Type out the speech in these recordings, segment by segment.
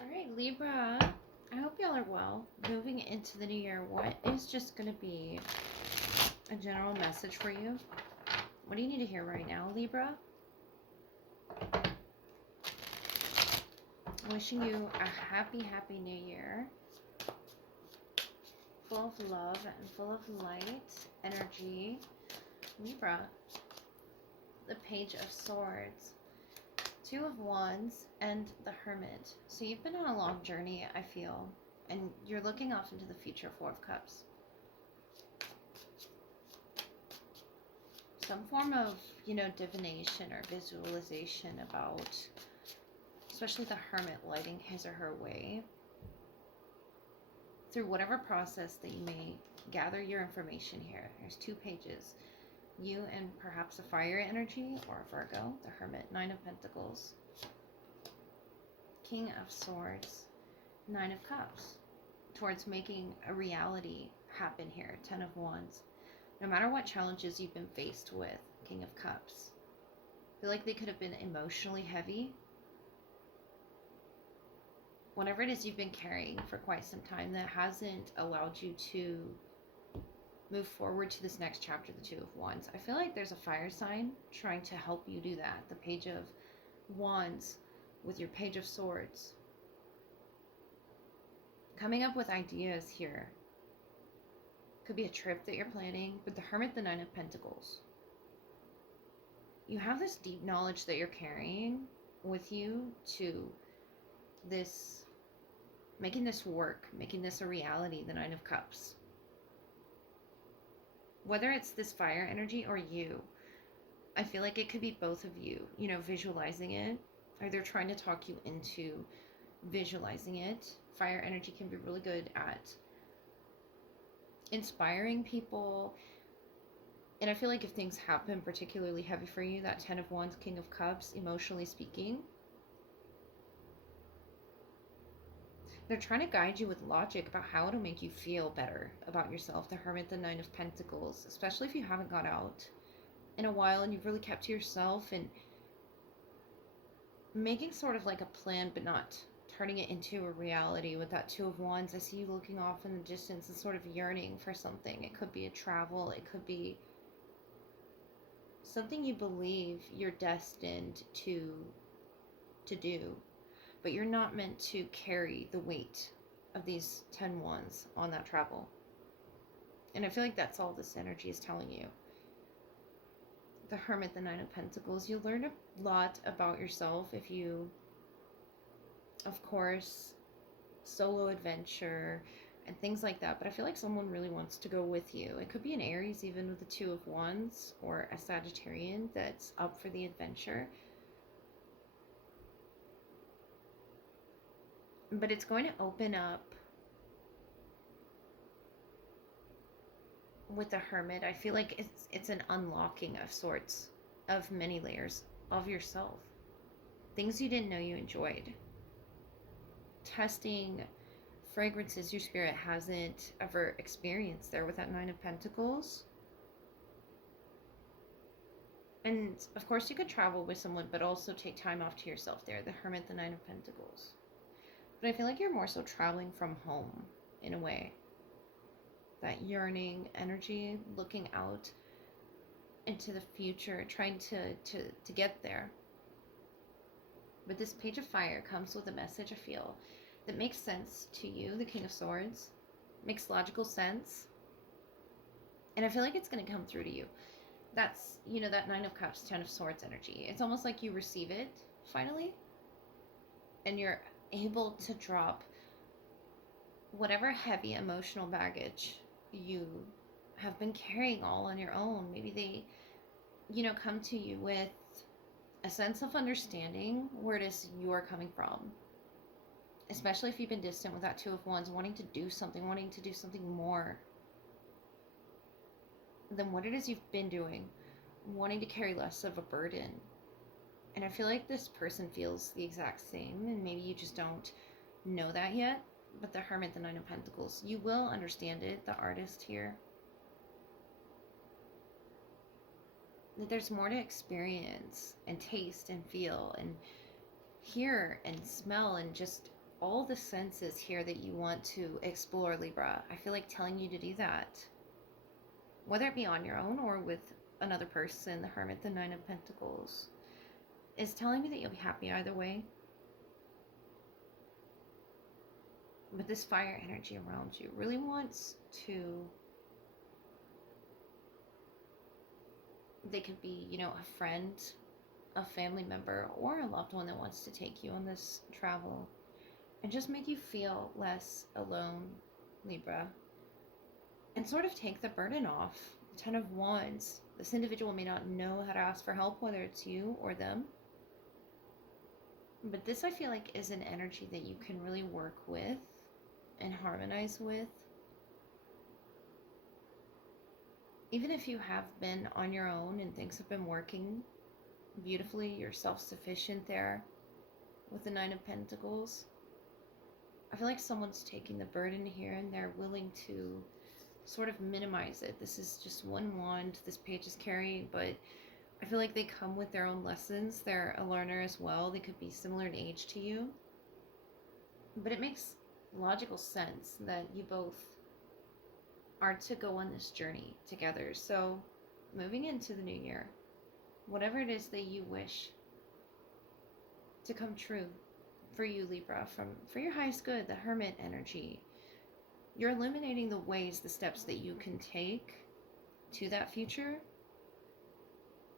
All right, Libra. I hope y'all are well. Moving into the new year, what is just going to be a general message for you? What do you need to hear right now, Libra? Wishing you a happy, happy new year. Full of love and full of light, energy. Libra. The Page of Swords. Two of Wands and the Hermit. So you've been on a long journey, I feel. And you're looking off into the future, Four of Cups. Some form of, divination or visualization about, especially the Hermit lighting his or her way through whatever process that you may gather your information here. There's two pages. You and perhaps a fire energy or a Virgo, the Hermit, Nine of Pentacles, King of Swords, Nine of Cups, towards making a reality happen here, Ten of Wands. No matter what challenges you've been faced with, King of Cups, I feel like they could have been emotionally heavy. Whatever it is you've been carrying for quite some time that hasn't allowed you to move forward to this next chapter, the Two of Wands. I feel like there's a fire sign trying to help you do that. The Page of Wands with your Page of Swords. Coming up with ideas here. Could be a trip that you're planning, but the Hermit, the Nine of Pentacles. You have this deep knowledge that you're carrying with you to this, making this work, making this a reality, the Nine of Cups. Whether it's this fire energy or you, I feel like it could be both of you, visualizing it, or they're trying to talk you into visualizing it. Fire energy can be really good at inspiring people. And I feel like if things happen particularly heavy for you, that Ten of Wands, King of Cups, emotionally speaking, they're trying to guide you with logic about how to make you feel better about yourself. The Hermit, the Nine of Pentacles, especially if you haven't got out in a while and you've really kept to yourself and making sort of like a plan, but not turning it into a reality. With that Two of Wands, I see you looking off in the distance and sort of yearning for something. It could be a travel. It could be something you believe you're destined to do. But you're not meant to carry the weight of these 10 wands on that travel. And I feel like that's all this energy is telling you. The Hermit, the Nine of Pentacles, you learn a lot about yourself if you, of course, solo adventure and things like that. But I feel like someone really wants to go with you. It could be an Aries, even with the Two of Wands, or a Sagittarian that's up for the adventure. But it's going to open up with the Hermit. I feel like it's an unlocking of sorts of many layers of yourself. Things you didn't know you enjoyed. Testing fragrances your spirit hasn't ever experienced there with that Nine of Pentacles. And of course you could travel with someone, but also take time off to yourself there. The Hermit, the Nine of Pentacles. But I feel like you're more so traveling from home in a way. That yearning energy, looking out into the future, trying to get there. But this Page of Fire comes with a message, I feel, that makes sense to you, the King of Swords. Makes logical sense. And I feel like it's going to come through to you. That's, that Nine of Cups, Ten of Swords energy. It's almost like you receive it, finally. And you're able to drop whatever heavy emotional baggage you have been carrying all on your own. Maybe they, come to you with a sense of understanding where it is you're coming from. Especially if you've been distant with that Two of Wands, wanting to do something more than what it is you've been doing, wanting to carry less of a burden. And I feel like this person feels the exact same, and maybe you just don't know that yet. But the Hermit, the Nine of Pentacles, you will understand it, the artist here. That there's more to experience and taste and feel and hear and smell and just all the senses here that you want to explore, Libra. I feel like telling you to do that, whether it be on your own or with another person. The Hermit, the Nine of Pentacles, is telling me that you'll be happy either way. But this fire energy around you really wants to, they could be, a friend, a family member, or a loved one that wants to take you on this travel and just make you feel less alone, Libra, and sort of take the burden off. The Ten of Wands. This individual may not know how to ask for help, whether it's you or them. But this, I feel like, is an energy that you can really work with and harmonize with. Even if you have been on your own and things have been working beautifully, you're self-sufficient there with the Nine of Pentacles. I feel like someone's taking the burden here and they're willing to sort of minimize it. This is just one wand this page is carrying, but I feel like they come with their own lessons. They're a learner as well. They could be similar in age to you. But it makes logical sense that you both are to go on this journey together. So, moving into the new year, whatever it is that you wish to come true for you, Libra, for your highest good, the Hermit energy, you're eliminating the ways, the steps that you can take to that future,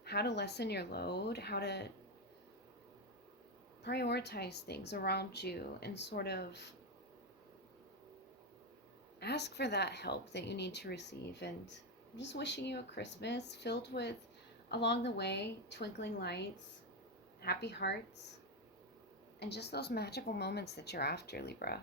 how to lessen your load, how to prioritize things around you, and sort of ask for that help that you need to receive. And I'm just wishing you a Christmas filled with, along the way, twinkling lights, happy hearts, and just those magical moments that you're after, Libra.